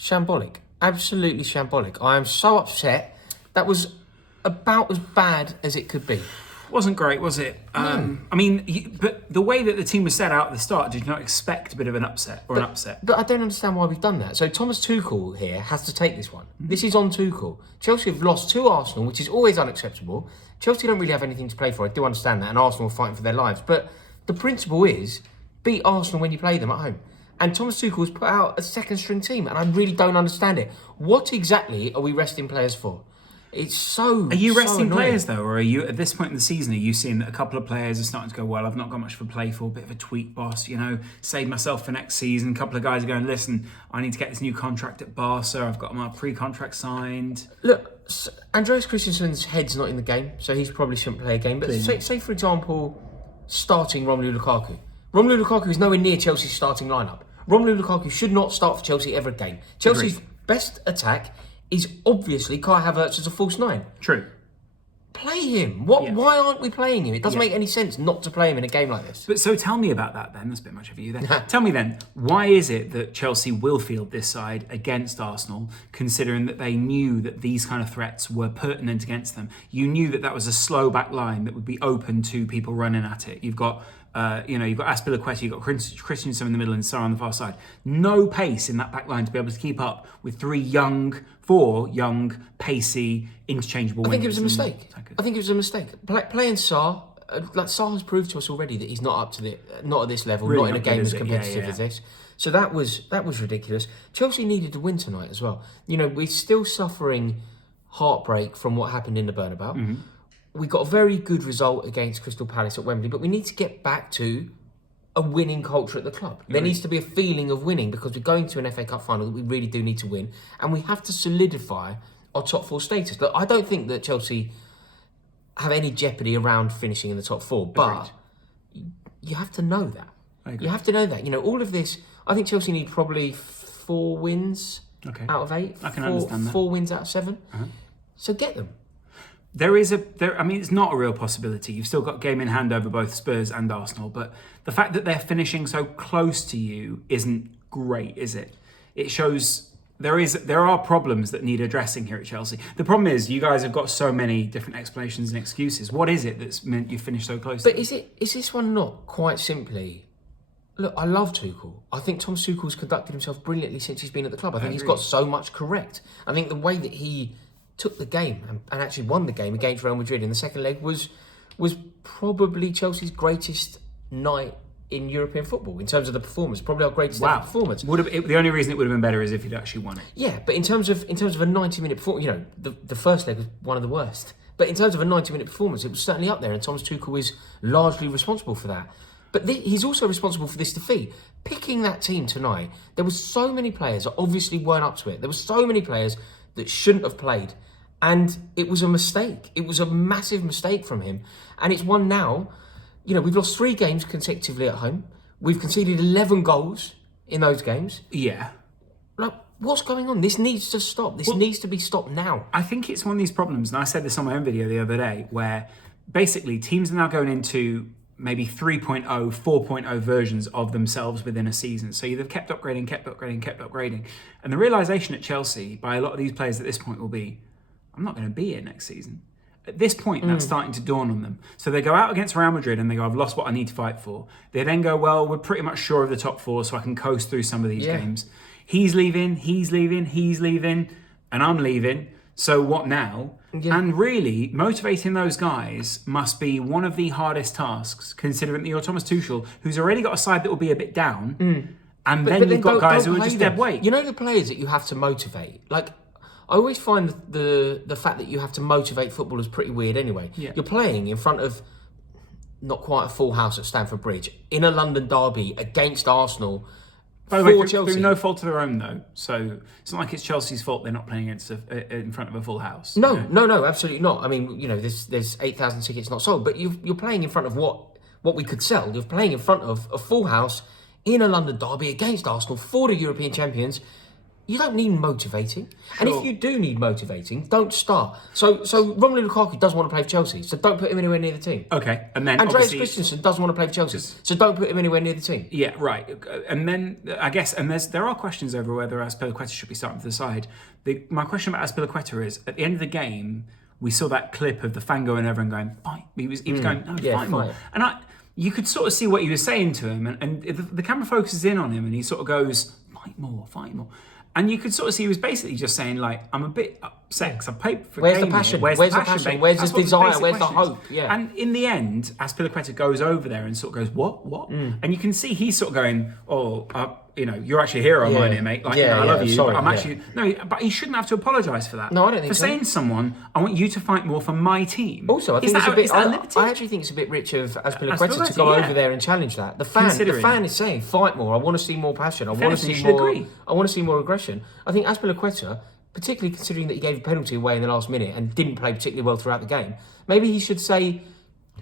Shambolic. Absolutely shambolic. I am so upset. That was about as bad as it could be. Wasn't great, was it? No. But the way that the team was set out at the start, did you not expect a bit of an upset an upset? But I don't understand why we've done that. So Thomas Tuchel here has to take this one. This is on Tuchel. Chelsea have lost to Arsenal, which is always unacceptable. Chelsea don't really have anything to play for. I do understand that, and Arsenal are fighting for their lives. But the principle is, beat Arsenal when you play them at home. And Thomas Tuchel has put out a second-string team, and I really don't understand it. What exactly are we resting players for? It's so. Are you resting annoying. players though, or are you at this point in the season? Are you seeing that a couple of players are starting to go, well, I've not got much for play for, a bit of a tweak, boss. Save myself for next season. A couple of guys are going, listen, I need to get this new contract at Barca. I've got my pre-contract signed. Look, Andreas Christensen's head's not in the game, so he probably shouldn't play a game. But say for example, starting Romelu Lukaku. Romelu Lukaku is nowhere near Chelsea's starting lineup. Romelu Lukaku should not start for Chelsea ever again. Chelsea's best attack is obviously Kai Havertz as a false nine. True. Play him. Why aren't we playing him? It doesn't make any sense not to play him in a game like this. But so tell me about that then. That's a bit much of you there. Tell me then, why is it that Chelsea will field this side against Arsenal, considering that they knew that these kind of threats were pertinent against them? You knew that that was a slow back line that would be open to people running at it. You've got you've got Azpilicueta, you've got Christensen in the middle and Sarr on the far side. No pace in that back line to be able to keep up with four young, pacey, interchangeable wingers. I think it was a mistake. Playing Sarr, Sarr has proved to us already that he's not at this level, really not in a game as competitive as this. So that was ridiculous. Chelsea needed to win tonight as well. We're still suffering heartbreak from what happened in the Bernabeu. Mm-hmm. We got a very good result against Crystal Palace at Wembley, but we need to get back to a winning culture at the club. There needs to be a feeling of winning because we're going to an FA Cup final that we really do need to win, and we have to solidify our top four status. Look, I don't think that Chelsea have any jeopardy around finishing in the top four, but you have to know that. You have to know that. All of this, I think Chelsea need probably 4 wins out of 8. I can understand that. 4 wins out of 7. Uh-huh. So get them. It's not a real possibility. You've still got game in hand over both Spurs and Arsenal, but the fact that they're finishing so close to you isn't great, is it? It shows there are problems that need addressing here at Chelsea. The problem is you guys have got so many different explanations and excuses. What is it that's meant you finished so close? But is this one not quite simply? Look, I love Tuchel. I think Thomas Tuchel's conducted himself brilliantly since he's been at the club. I think he's got so much correct. I think the way that he took the game and actually won the game against Real Madrid in the second leg was probably Chelsea's greatest night in European football in terms of the performance. Probably our greatest ever performance. The only reason it would have been better is if he'd actually won it. Yeah, but in terms of a 90-minute performance, the first leg was one of the worst. But in terms of a 90-minute performance, it was certainly up there, and Thomas Tuchel is largely responsible for that. But he's also responsible for this defeat. Picking that team tonight, there were so many players that obviously weren't up to it. There were so many players that shouldn't have played. And it was a mistake. It was a massive mistake from him. And it's one now. We've lost 3 games consecutively at home. We've conceded 11 goals in those games. Yeah. Like, what's going on? This needs to stop. This needs to be stopped now. I think it's one of these problems, and I said this on my own video the other day, where basically teams are now going into maybe 3.0, 4.0 versions of themselves within a season. So they've kept upgrading. And the realisation at Chelsea by a lot of these players at this point will be, I'm not going to be here next season. At this point, that's starting to dawn on them. So they go out against Real Madrid and they go, I've lost what I need to fight for. They then go, well, we're pretty much sure of the top 4, so I can coast through some of these games. He's leaving, and I'm leaving. So what now? Yeah. And really, motivating those guys must be one of the hardest tasks, considering that you're Thomas Tuchel, who's already got a side that will be a bit down. And then you've got guys who are just dead weight. The players that you have to motivate, I always find the fact that you have to motivate footballers pretty weird anyway. Yeah. You're playing in front of not quite a full house at Stamford Bridge, in a London derby against Arsenal. By the way, through no fault of their own though. So it's not like it's Chelsea's fault they're not playing in front of a full house. No, absolutely not. I mean, there's 8,000 tickets not sold, but you're playing in front of what we could sell. You're playing in front of a full house in a London derby against Arsenal for the European champions. You don't need motivating. And if you do need motivating, don't start. So Romelu Lukaku doesn't want to play for Chelsea, so don't put him anywhere near the team. Okay, and then Andreas Christensen doesn't want to play for Chelsea, so don't put him anywhere near the team. Yeah, right. And then I guess, and there are questions over whether Azpilicueta should be starting for the side. My question about Azpilicueta is, at the end of the game, we saw that clip of the fan going over and going, fight. He was going, no, fight more. And you could sort of see what he was saying to him, and the camera focuses in on him, and he sort of goes, fight more, fight more. And you could sort of see he was basically just saying, like, I'm a bit upset because I've paid for Where's the passion? Where's the passion? Where's the desire? Where's the hope? Yeah. And in the end, Azpilicueta goes over there and sort of goes, what? And you can see he's sort of going, you're actually a hero of mine here, mate. Like, I love you. Sorry, No, but he shouldn't have to apologise for that. No, I don't think so. For saying to someone, I want you to fight more for my team. Also, I think it's a bit. I actually think it's a bit rich of Azpilicueta to go over there and challenge that. The fan is saying, fight more. I want to see more passion. I want to see more. I want to see more aggression. I think Azpilicueta, particularly considering that he gave a penalty away in the last minute and didn't play particularly well throughout the game, maybe he should say,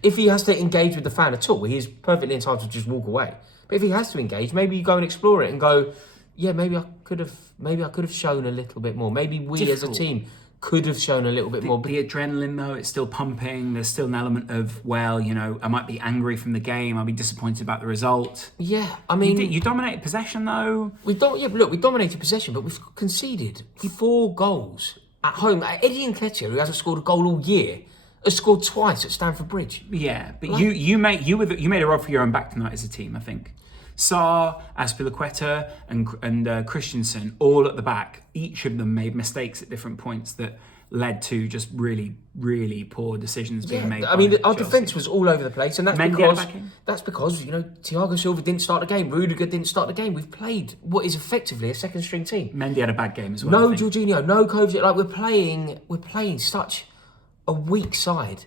if he has to engage with the fan at all, he is perfectly entitled to just walk away. But if he has to engage, maybe you go and explore it and go, yeah, maybe I could have shown a little bit more. Maybe we as a team could have shown a little bit more. The adrenaline, though, it's still pumping. There's still an element of, I might be angry from the game. I'll be disappointed about the result. Yeah, I mean... You dominated possession, though. We dominated possession, but we've conceded 4 goals at home. Eddie Nketiah, who hasn't scored a goal all year, has scored twice at Stamford Bridge. Yeah, but you made a rod for your own back tonight as a team, I think. Sarr, Azpilicueta and Christensen, all at the back. Each of them made mistakes at different points that led to just really, really poor decisions being made. I mean, our defence was all over the place, and that's because Thiago Silva didn't start the game, Rudiger didn't start the game. We've played what is effectively a second string team. Mendy had a bad game as well. No Jorginho, no Kovacic. Like we're playing such a weak side,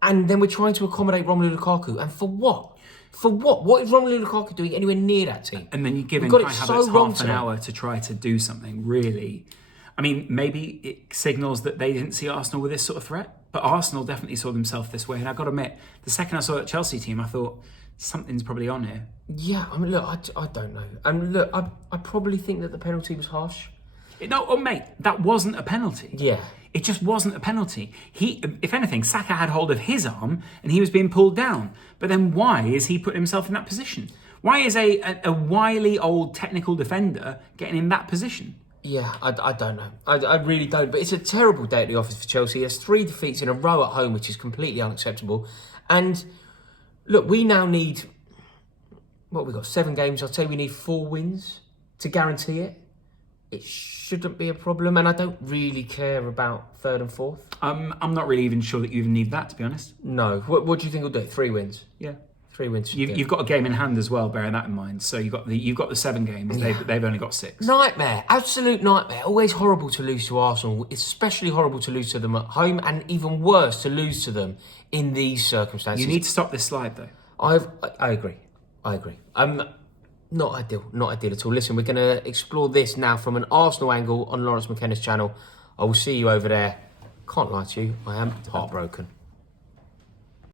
and then we're trying to accommodate Romelu Lukaku, and for what? For what? What is Romelu Lukaku doing anywhere near that team? And then you're giving Kai Havertz half an hour to try to do something, really. I mean, maybe it signals that they didn't see Arsenal with this sort of threat, but Arsenal definitely saw themselves this way. And I've got to admit, the second I saw that Chelsea team, I thought, something's probably on here. Yeah, I mean, look, I don't know. And look, I probably think that the penalty was harsh. Mate, that wasn't a penalty. Yeah. It just wasn't a penalty. If anything, Saka had hold of his arm and he was being pulled down. But then why is he put himself in that position? Why is a wily old technical defender getting in that position? Yeah, I don't know. I really don't. But it's a terrible day at the office for Chelsea. There's 3 defeats in a row at home, which is completely unacceptable. And look, we now need, we've got 7 games. I'd say we need 4 wins to guarantee it. It shouldn't be a problem, and I don't really care about 3rd and 4th. I'm not really even sure that you even need that, to be honest. No. What do you think we'll do? 3 wins? Yeah. 3 wins. You've got a game in hand as well, bearing that in mind. So you've got the 7 games. Yeah. They've only got 6. Nightmare. Absolute nightmare. Always horrible to lose to Arsenal. Especially horrible to lose to them at home, and even worse to lose to them in these circumstances. You need to stop this slide, though. I agree. Not ideal at all. Listen, we're going to explore this now from an Arsenal angle on Lawrence McKenna's channel. I will see you over there. Can't lie to you, I am heartbroken.